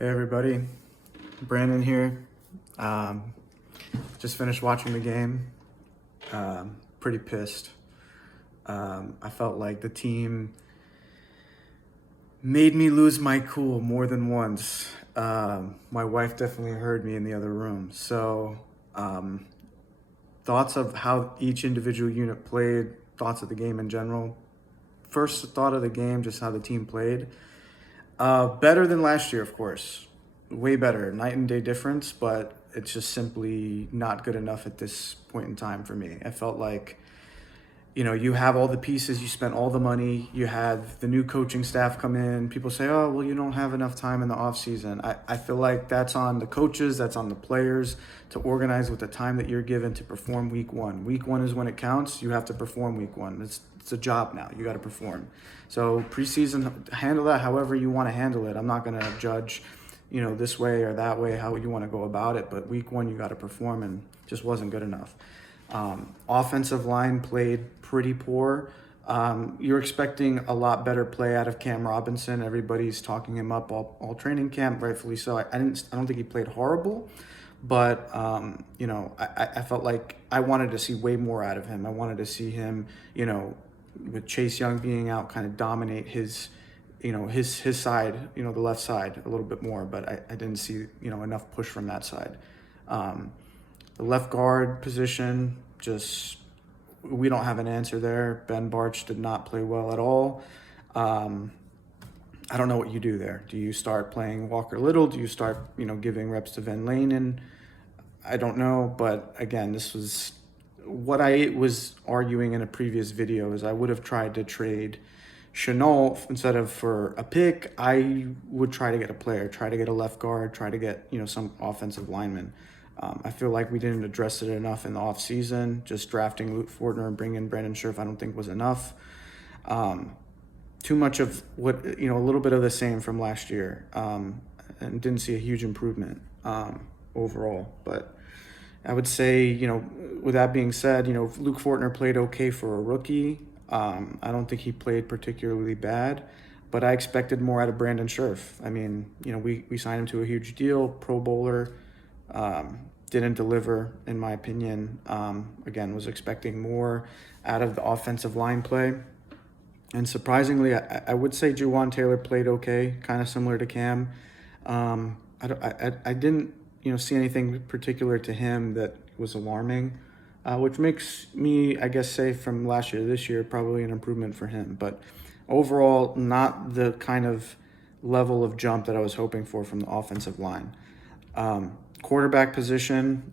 Hey everybody, Brandon here. Um, just finished watching the game. Pretty pissed. I felt like the team made me lose my cool more than once. My wife definitely heard me in the other room. So, um, thoughts of how each individual unit played, thoughts of the game in general. First thought of the game, just how the team played. Better than last year, of course. Way better. Night and day difference, but it's just simply not good enough at this point in time for me. I felt like, you have all the pieces, you spent all the money, you have the new coaching staff come in. People say, oh, well, you don't have enough time in the off season. I feel like that's on the coaches, that's on the players to organize with the time that you're given to perform week one. Week one is when it counts. You have to perform week one. It's a job now. You got to perform. So preseason, handle that however you want to handle it. I'm not going to judge, this way or that way, how you want to go about it. But week one, you got to perform, and just wasn't good enough. Offensive line played pretty poor. You're expecting a lot better play out of Cam Robinson. Everybody's talking him up all training camp, rightfully so. I don't think he played horrible, but I felt like I wanted to see way more out of him. I wanted to see him, with Chase Young being out, kind of dominate his side, the left side a little bit more. But I didn't see enough push from that side. The left guard position, we don't have an answer there. Ben Barch did not play well at all. I don't know what you do there. Do you start playing Walker Little? Do you start, giving reps to Van Lanen? I don't know. But again, this was what I was arguing in a previous video is I would have tried to trade Chenault instead of for a pick. I would try to get a player, try to get a left guard, try to get, some offensive lineman. I feel like we didn't address it enough in the offseason. Just drafting Luke Fortner and bringing in Brandon Scherf I don't think was enough. Too much of what, a little bit of the same from last year, and didn't see a huge improvement overall. But I would say, with that being said, Luke Fortner played okay for a rookie. I don't think he played particularly bad, but I expected more out of Brandon Scherf. I mean, we signed him to a huge deal, Pro Bowler. Didn't deliver, in my opinion. Again, was expecting more out of the offensive line play. And surprisingly, I would say Juwan Taylor played okay, kind of similar to Cam. I didn't, see anything particular to him that was alarming, which makes me, I guess, say from last year to this year, probably an improvement for him. But overall, not the kind of level of jump that I was hoping for from the offensive line. Quarterback position,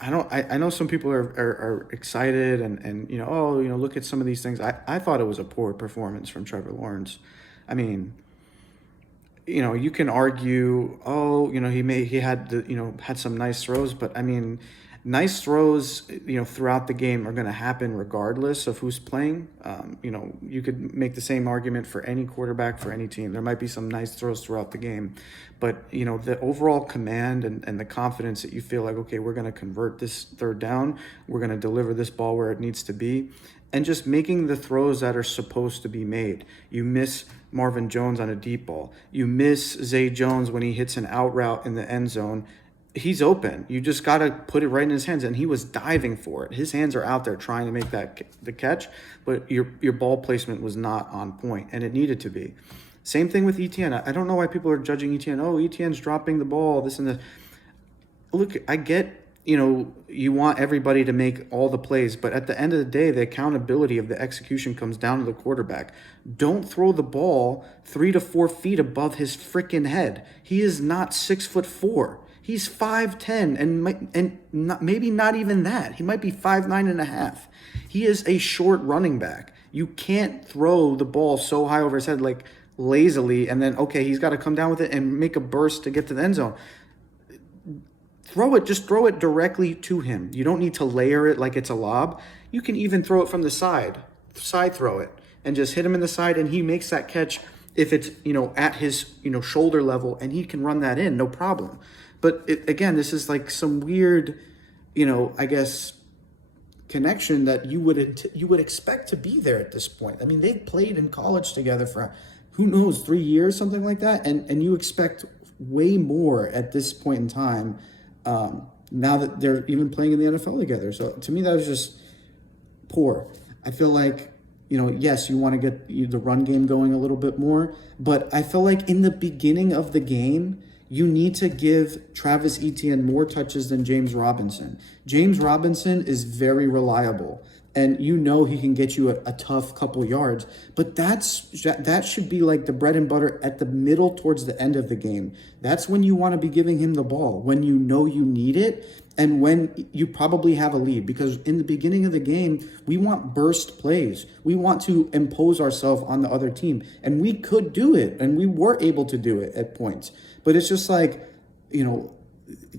I know some people are excited and look at some of these things. I thought it was a poor performance from Trevor Lawrence. I mean, you can argue, he had some nice throws, but I mean, nice throws, throughout the game are going to happen regardless of who's playing. You could make the same argument for any quarterback for any team. There might be some nice throws throughout the game, but, the overall command and the confidence that you feel like, okay, we're going to convert this third down. We're going to deliver this ball where it needs to be. And just making the throws that are supposed to be made. You miss Marvin Jones on a deep ball. You miss Zay Jones when he hits an out route in the end zone. He's open. You just got to put it right in his hands, and he was diving for it. His hands are out there trying to make the catch, but your ball placement was not on point, and it needed to be. Same thing with Etienne. I don't know why people are judging Etienne. Oh, Etienne's dropping the ball, this and that. Look, I get, you want everybody to make all the plays, but at the end of the day, the accountability of the execution comes down to the quarterback. Don't throw the ball 3 to 4 feet above his freaking head. He is not 6'4". He's 5'10", and maybe not even that. He might be 5'9.5". He is a short running back. You can't throw the ball so high over his head, like lazily, and then, okay, he's got to come down with it and make a burst to get to the end zone. Just throw it directly to him. You don't need to layer it like it's a lob. You can even throw it from the side throw it, and just hit him in the side, and he makes that catch if it's, at his, shoulder level, and he can run that in, no problem. But again, this is like some weird, I guess, connection that you would expect to be there at this point. I mean, they've played in college together for, who knows, 3 years, something like that, and you expect way more at this point in time. Now that they're even playing in the NFL together. So to me, that was just poor. I feel like, yes, you want to get the run game going a little bit more, but I feel like in the beginning of the game, you need to give Travis Etienne more touches than James Robinson. James Robinson is very reliable, and he can get you a tough couple yards, but that should be like the bread and butter at the middle towards the end of the game. That's when you want to be giving him the ball, when you know you need it, and when you probably have a lead, because in the beginning of the game, we want burst plays. We want to impose ourselves on the other team, and we could do it, and we were able to do it at points, but it's just like,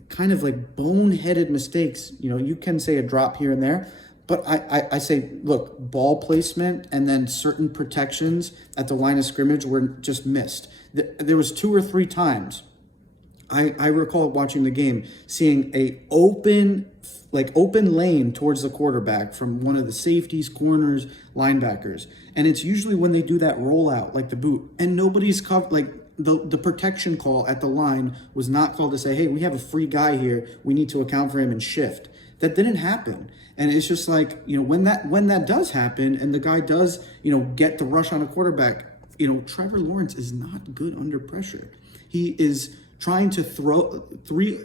kind of like boneheaded mistakes. You can say a drop here and there, but I say, look, ball placement and then certain protections at the line of scrimmage were just missed. There was 2 or 3 times I recall watching the game, seeing a open lane towards the quarterback from one of the safeties, corners, linebackers. And it's usually when they do that rollout, like the boot, and nobody's covered, like the protection call at the line was not called to say, hey, we have a free guy here, we need to account for him and shift. That didn't happen. And it's just like, when that does happen and the guy does, get the rush on a quarterback, Trevor Lawrence is not good under pressure. He is trying to throw three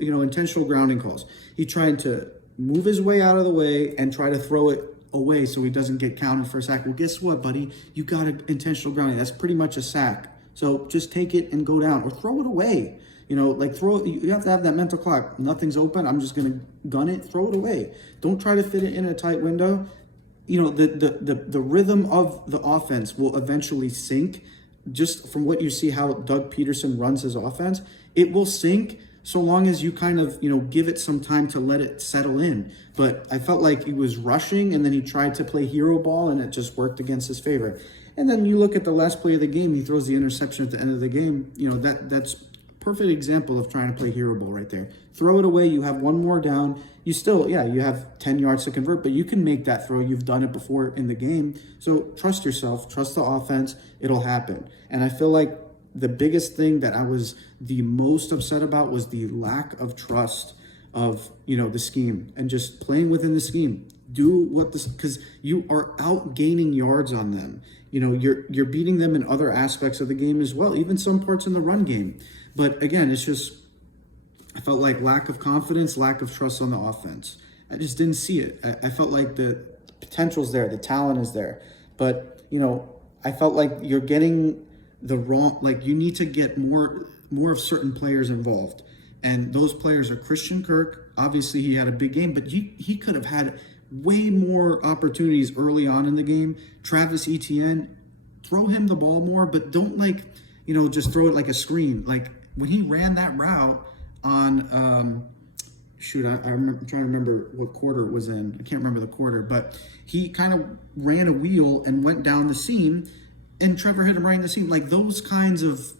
intentional grounding calls. He tried to move his way out of the way and try to throw it away so he doesn't get counted for a sack. Well, guess what, buddy? You got an intentional grounding. That's pretty much a sack. So just take it and go down or throw it away. You have to have that mental clock. Nothing's open. I'm just going to gun it, throw it away. Don't try to fit it in a tight window. The rhythm of the offense will eventually sink. Just from what you see how Doug Peterson runs his offense, it will sink so long as you kind of, give it some time to let it settle in. But I felt like he was rushing and then he tried to play hero ball and it just worked against his favor. And then you look at the last play of the game, he throws the interception at the end of the game. That's perfect example of trying to play hero ball right there. Throw it away. You have one more down. You have 10 yards to convert, but you can make that throw. You've done it before in the game. So trust yourself, trust the offense. It'll happen. And I feel like the biggest thing that I was the most upset about was the lack of trust of, the scheme and just playing within the scheme. Do because you are out gaining yards on them. You're beating them in other aspects of the game as well, even some parts in the run game. But again, it's just, I felt like lack of confidence, lack of trust on the offense. I just didn't see it. I felt like the potential's there, the talent is there. But, I felt like you're getting the wrong, like you need to get more of certain players involved. And those players are Christian Kirk. Obviously, he had a big game, but he could have had way more opportunities early on in the game. Travis Etienne, throw him the ball more, but don't just throw it like a screen. Like when he ran that route on, I'm trying to remember what quarter it was in. I can't remember the quarter, but he kind of ran a wheel and went down the seam, and Trevor hit him right in the seam. Like those kinds of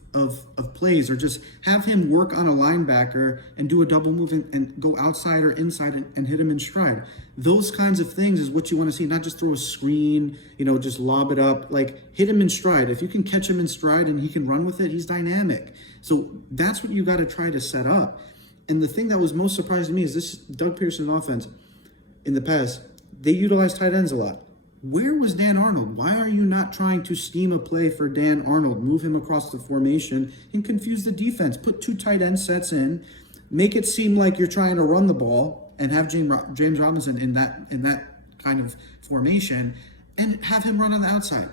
plays, or just have him work on a linebacker and do a double move and go outside or inside and hit him in stride. Those kinds of things is what you want to see, not just throw a screen, just lob it up, like hit him in stride. If you can catch him in stride and he can run with it, he's dynamic. So that's what you got to try to set up. And the thing that was most surprising to me is this Doug Peterson offense in the past, they utilize tight ends a lot. Where was Dan Arnold? Why are you not trying to scheme a play for Dan Arnold, move him across the formation and confuse the defense? Put 2 tight end sets in, make it seem like you're trying to run the ball and have James Robinson in that kind of formation and have him run on the outside.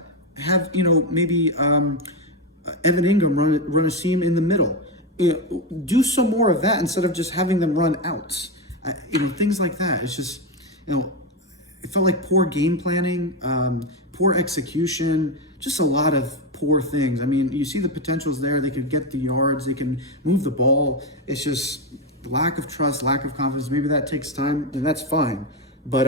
Have, maybe Evan Ingram run a seam in the middle. Do some more of that instead of just having them run outs. Things like that. It's just, it felt like poor game planning, poor execution, just a lot of poor things. I mean, you see the potentials there. They could get the yards. They can move the ball. It's just lack of trust, lack of confidence. Maybe that takes time, and that's fine. But,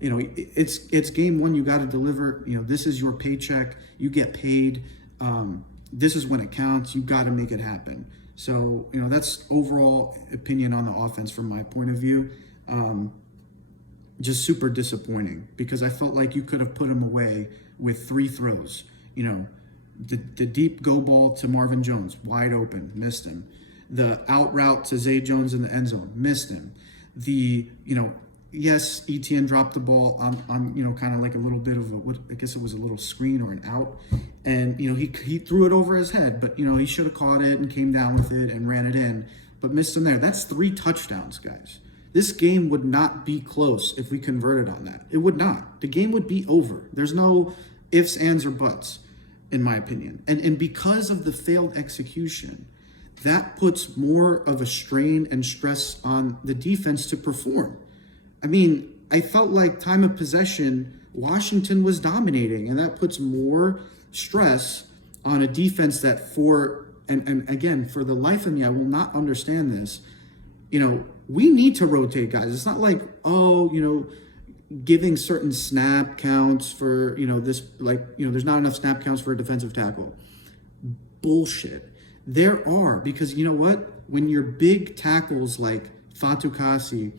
it's game one. You got to deliver. This is your paycheck. You get paid. This is when it counts. You got to make it happen. So, that's overall opinion on the offense from my point of view. Just super disappointing because I felt like you could have put him away with 3 throws. The deep go ball to Marvin Jones, wide open, missed him. The out route to Zay Jones in the end zone, missed him. Yes, ETN dropped the ball on kind of like a little bit of I guess it was a little screen or an out. And, he threw it over his head, but, he should have caught it and came down with it and ran it in, but missed him there. That's 3 touchdowns, guys. This game would not be close if we converted on that. It would not. The game would be over. There's no ifs, ands, or buts, in my opinion. And because of the failed execution, that puts more of a strain and stress on the defense to perform. I mean, I felt like time of possession, Washington was dominating, and that puts more stress on a defense that and again, for the life of me, I will not understand this. We need to rotate guys. It's not like, giving certain snap counts for, there's not enough snap counts for a defensive tackle. Bullshit. There are, because you know what? When your big tackles like Fatukasi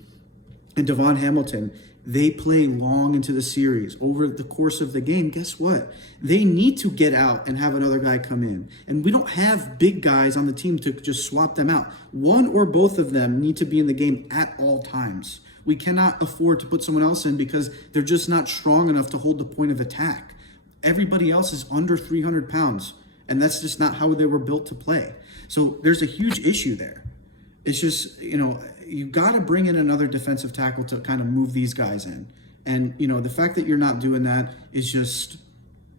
and Devon Hamilton, they play long into the series over the course of the game. Guess what? They need to get out and have another guy come in. And we don't have big guys on the team to just swap them out. One or both of them need to be in the game at all times. We cannot afford to put someone else in because they're just not strong enough to hold the point of attack. Everybody else is under 300 pounds, and that's just not how they were built to play. So there's a huge issue there. It's just, you got to bring in another defensive tackle to kind of move these guys in. And, the fact that you're not doing that is just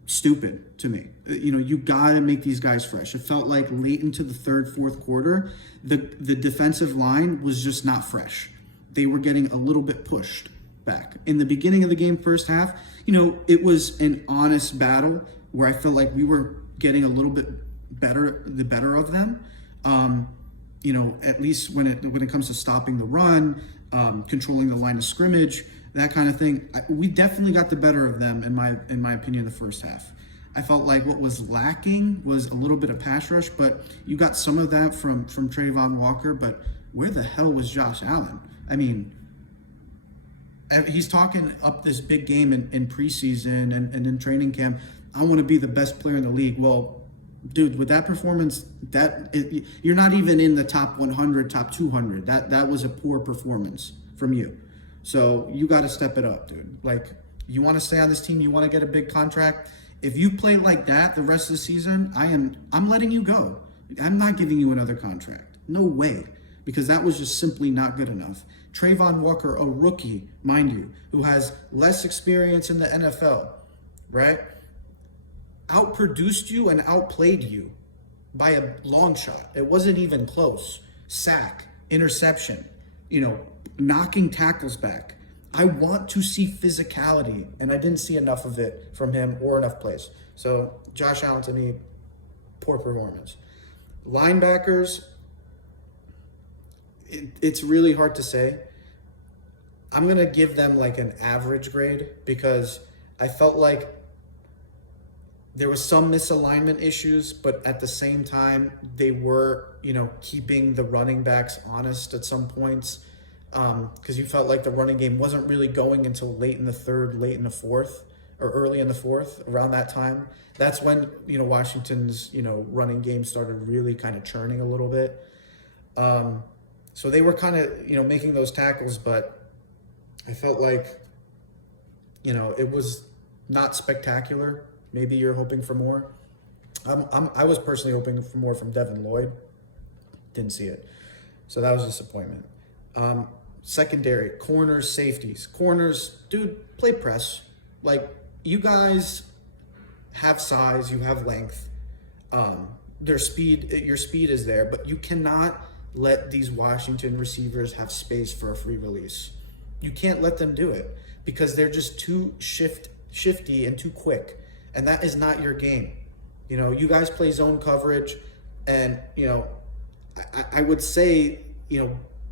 stupid to me. You got to make these guys fresh. It felt like late into the third, fourth quarter, the defensive line was just not fresh. They were getting a little bit pushed back. In the beginning of the game, first half, it was an honest battle where I felt like we were getting a little bit better of them. At least when it comes to stopping the run, controlling the line of scrimmage, that kind of thing. We definitely got the better of them, in my opinion, the first half. I felt like what was lacking was a little bit of pass rush, but you got some of that from Trayvon Walker, but where the hell was Josh Allen? I mean, he's talking up this big game in preseason and in training camp. I want to be the best player in the league. Well, dude, with that performance, you're not even in the top 100, top 200. That was a poor performance from you. So you got to step it up, dude. Like, you want to stay on this team, you want to get a big contract. If you play like that the rest of the season, I'm letting you go. I'm not giving you another contract. No way, because that was just simply not good enough. Trayvon Walker, a rookie, mind you, who has less experience in the NFL, right? Outproduced you and outplayed you by a long shot. It wasn't even close. Sack, interception, knocking tackles back. I want to see physicality, and I didn't see enough of it from him or enough plays. So Josh Allen, to me, poor performance. Linebackers, it's really hard to say. I'm going to give them like an average grade because I felt like there was some misalignment issues, but at the same time, they were, keeping the running backs honest at some points. Because you felt like the running game wasn't really going until late in the third, late in the fourth, or early in the fourth, around that time. That's when, Washington's, running game started really kind of churning a little bit. So they were kind of, making those tackles, but I felt like, it was not spectacular. Maybe you're hoping for more. I was personally hoping for more from Devin Lloyd. Didn't see it. So that was a disappointment. Secondary, corners, safeties. Corners, dude, play press. Like, you guys have size, you have length. Your speed is there, but you cannot let these Washington receivers have space for a free release. You can't let them do it because they're just too shifty and too quick. And that is not your game. You guys play zone coverage, and, I would say,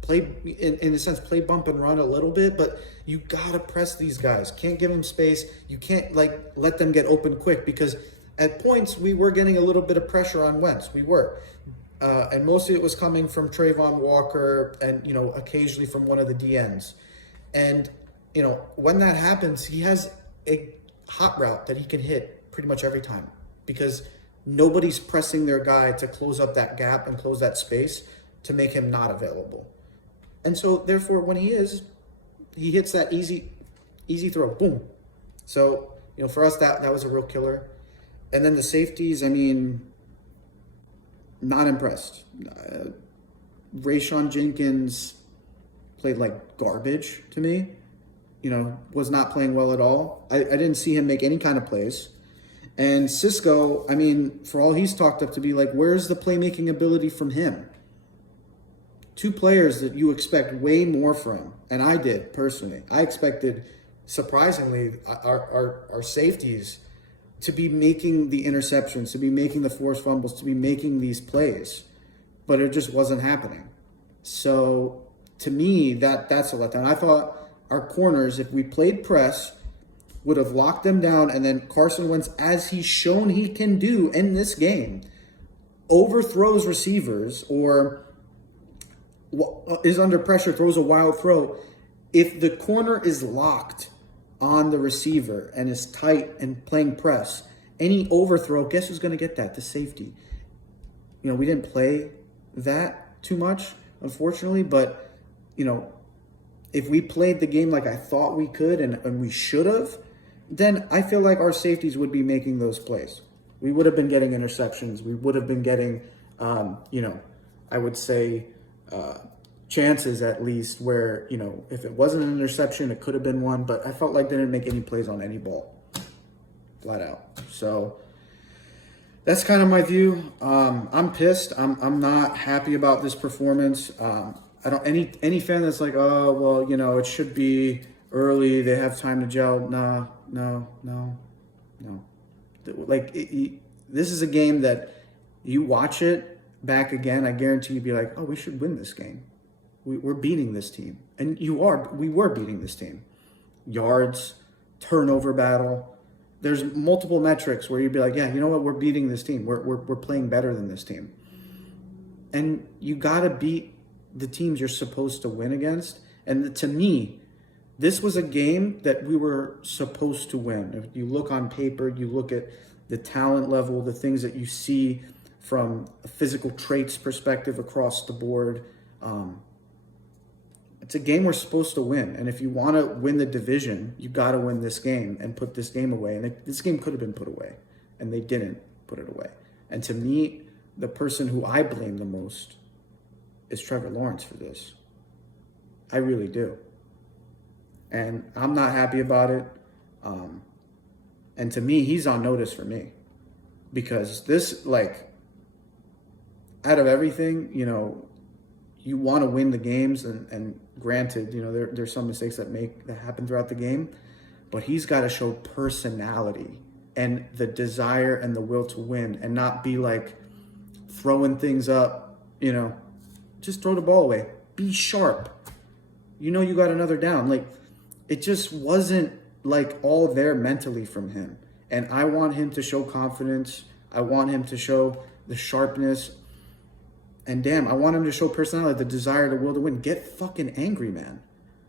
play, in a sense, play bump and run a little bit, but you got to press these guys. Can't give them space. You can't, let them get open quick because at points we were getting a little bit of pressure on Wentz. We were. And mostly it was coming from Trayvon Walker and, occasionally from one of the DNs. And, when that happens, he has a hot route that he can hit pretty much every time because Nobody's pressing their guy to close up that gap and close that space to make him not available. And so therefore when he hits that easy throw, boom. So, for us that was a real killer. And then the safeties, I mean, not impressed. Rayshon Jenkins played like garbage to me. Was not playing well at all. I didn't see him make any kind of plays. And Cisco, I mean, for all he's talked up to be, like, where's the playmaking ability from him? Two players that you expect way more from, and I did personally. I expected, surprisingly, our safeties to be making the interceptions, to be making the forced fumbles, to be making these plays, but it just wasn't happening. So to me, that's a letdown. I thought our corners, if we played press, would have locked them down, and then Carson Wentz, as he's shown he can do in this game, overthrows receivers or is under pressure, throws a wild throw. If the corner is locked on the receiver and is tight and playing press, any overthrow, guess who's going to get that? The safety. We didn't play that too much, unfortunately, but, if we played the game like I thought we could and we should have, then I feel like our safeties would be making those plays. We would have been getting interceptions. We would have been getting, I would say, chances at least where, if it wasn't an interception, it could have been one, but I felt like they didn't make any plays on any ball, flat out. So that's kind of my view. I'm pissed. I'm not happy about this performance. I don't, any fan that's like, oh, well, it should be early, they have time to gel. No. Like, this is a game that you watch it back again, I guarantee you'd be like, oh, we should win this game. We're beating this team. And we were beating this team. Yards, turnover battle. There's multiple metrics where you'd be like, yeah, you know what? We're beating this team. We're playing better than this team. And you got to beat the teams you're supposed to win against. And to me, this was a game that we were supposed to win. If you look on paper, you look at the talent level, the things that you see from a physical traits perspective across the board. It's a game we're supposed to win. And if you want to win the division, you got to win this game and put this game away. And this game could have been put away, and they didn't put it away. And to me, the person who I blame the most is Trevor Lawrence for this. I really do. And I'm not happy about it. And to me, he's on notice for me. Because this, like, out of everything, you want to win the games. And granted, there's some mistakes that happen throughout the game. But he's got to show personality and the desire and the will to win. And not be, like, throwing things up, Just throw the ball away. Be sharp. You got another down. Like, it just wasn't like all there mentally from him. And I want him to show confidence. I want him to show the sharpness. And damn, I want him to show personality, the desire, the will to win. Get fucking angry, man.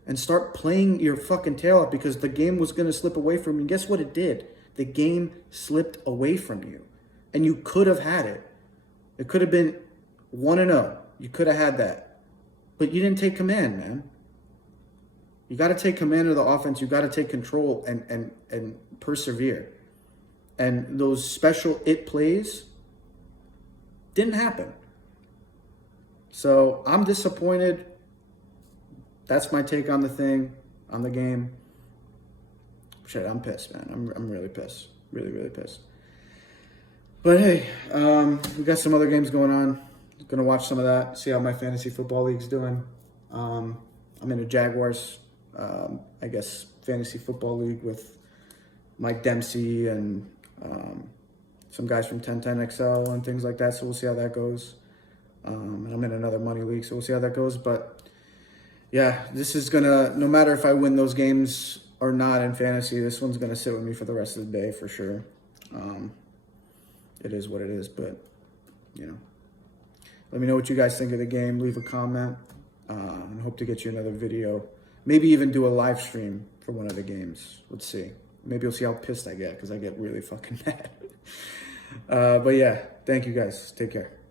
And start playing your fucking tail off, because the game was going to slip away from you. And guess what it did? The game slipped away from you. And you could have had it. It could have been 1-0. You could have had that. But you didn't take command, man. You got to take command of the offense. You got to take control and persevere. And those special plays didn't happen. So I'm disappointed. That's my take on the thing, on the game. Shit, I'm pissed, man. I'm really pissed. Really, really pissed. But hey, we got some other games going on. Gonna watch some of that, see how my fantasy football league's doing. I'm in a Jaguars, fantasy football league with Mike Dempsey and some guys from 1010XL and things like that. So we'll see how that goes. And I'm in another money league, so we'll see how that goes. But yeah, this is gonna, no matter if I win those games or not in fantasy, this one's gonna sit with me for the rest of the day for sure. It is what it is, but let me know what you guys think of the game. Leave a comment, and hope to get you another video. Maybe even do a live stream for one of the games. Let's see. Maybe you'll see how pissed I get, because I get really fucking mad. But yeah, thank you guys. Take care.